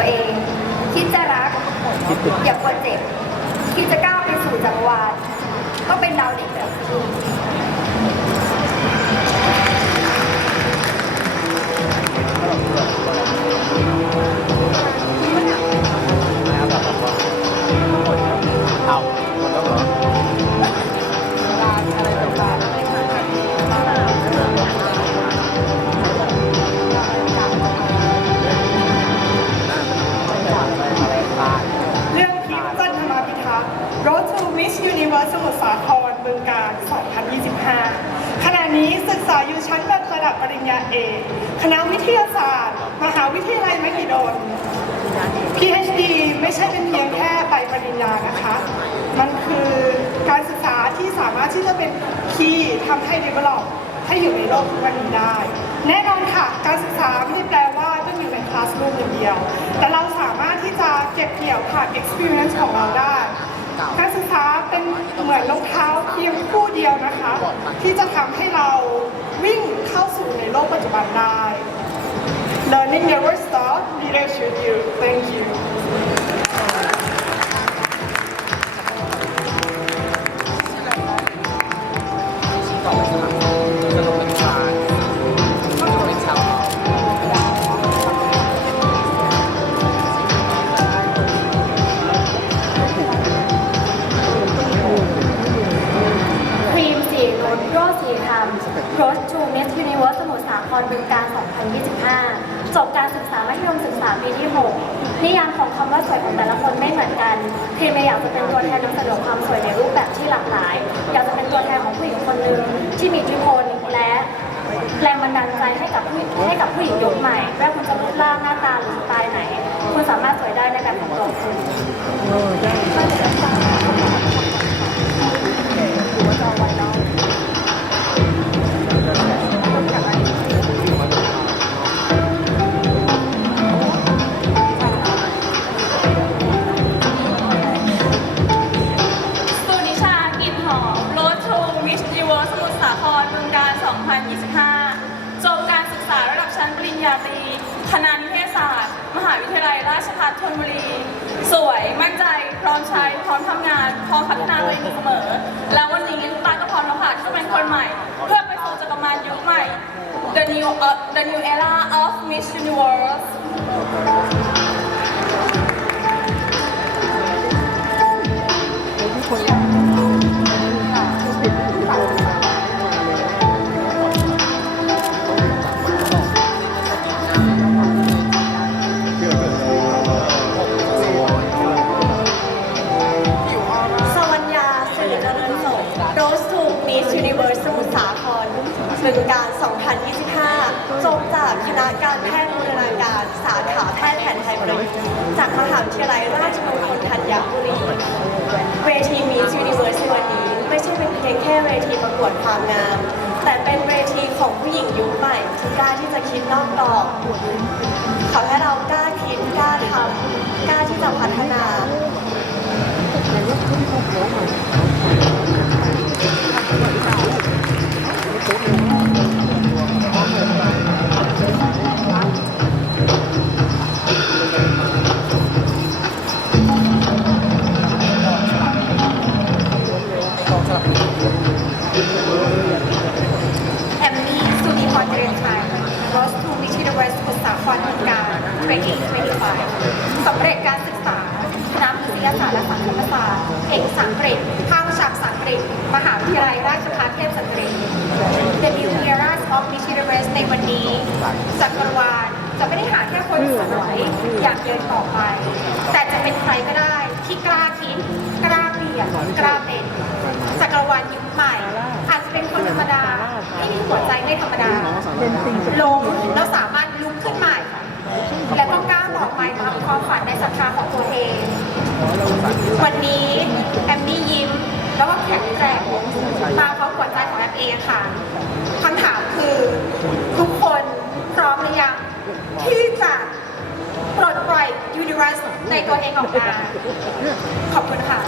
ตัวเอง คิดจะรัก อย่ากลัเจ็บ คิดจะก้าวไปสู่จักรวาลก็เป็นดาวเด็กแบบคุณ Miss Universe สมุทรสาครบึงการ2025 ขณะนี้ศึกษาอยู่ชั้นระดับปริญญาเอกคณะวิทยาศาสตร์ มหาวิทยาลัยมหิดล PhD ไม่ใช่เป็นเพียงแค่ใบปริญญานะคะ มันคือการศึกษาที่สามารถที่จะเป็นคีย์ทำให้ develop ให้อยู่ในโลกทุกวันนี้ได้ แน่นอนค่ะ การศึกษาไม่ได้แปลว่าต้องอยู่ในคลาสรูมอย่างเดียว แต่เราสามารถที่จะเก็บเกี่ยวผ่าน experience ของเราได้ การศึกษาเป็นเหมือนรองเท้าเพียงคู่เดียวนะคะ ที่จะทำให้เราวิ่งเข้าสู่ในโลกปัจจุบันได้ Learning never stops leadership you thank you รบึงการ 2025 จบการศึกษามัธยมศึกษาปีที่ 6 นิยามของคำว่าสวยของแต่ละคนไม่เหมือนกันครีมเลยอยากจะเป็นตัวแทนนำเสนอความสวยในรูปแบบที่หลากหลาย อยากจะเป็นตัวแทนของผู้หญิงคนหนึ่งที่มีอิทธิพลและแรงบันดาลใจให้กับผู้ให้กับผู้หญิงยุคใหม่ไม่ว่าคุณจะรูปร่างหน้าตาหรือสไตล์ไหน คุณสามารถสวยได้ในแบบของตัวคุณ นบุรี สวยมั่นใจ พร้อมใช้ พร้อมทำงาน พร้อมพัฒนาตัวเองอยู่เสมอ แล้ววันนี้ตาก็พร้อมแล้วค่ะที่จะเป็นคนใหม่ เพื่อไปสู่จักรวาลยุคใหม่ The new uh, the new era of Miss Universe Miss Universe สมุทรสาครบึงการ 2025 จบจากคณะการแพทย์บูรณาการสาขาแพทย์แผนไทยประยุกต์จากมหาวิทยาลัยราชมงคลธัญบุรี เวที Miss Universe ในวันนี้ ไม่ใช่เป็นเพียงแค่เวทีประกวดความงาม แต่เป็นเวทีของผู้หญิงยุคใหม่ที่กล้าที่จะคิดนอกกรอบ 2025 สำเร็จการศึกษาคณะมนุษยศาสตร์และสังคมศาสตร์เอกภาษาอังกฤษภาควิชาภาษาอังกฤษ มหาวิทยาลัยราชภัฏเทพสตรี The New Era of Miss Universe ในวันนี้จักรวาลจะไม่ได้หาแค่คนสวยอยางเดียวต่อไป แต่จะเป็นใครก็ได้ที่กล้าคิด กล้าเปลี่ยนกล้าเป็นจักรวาลยุคใหม่ อาจจะเป็นคนธรรมดาที่มีหัวใจไม่ธรรมดาล้มแล้วสามารถลุกขึ้นใหม่ และก็กล้า บอกไปตามความฝันในศรัทธาของตัวเอง วันนี้แอมมี่ยิ้ม แล้วก็แข็งแกร่งมาเพราะหัวใจของแอมเองค่ะคำถามคือทุกคนพร้อมหรือยังที่จะปลดปล่อยยูนิเวอร์สในตัวเองออกมาขอบคุณค่ะ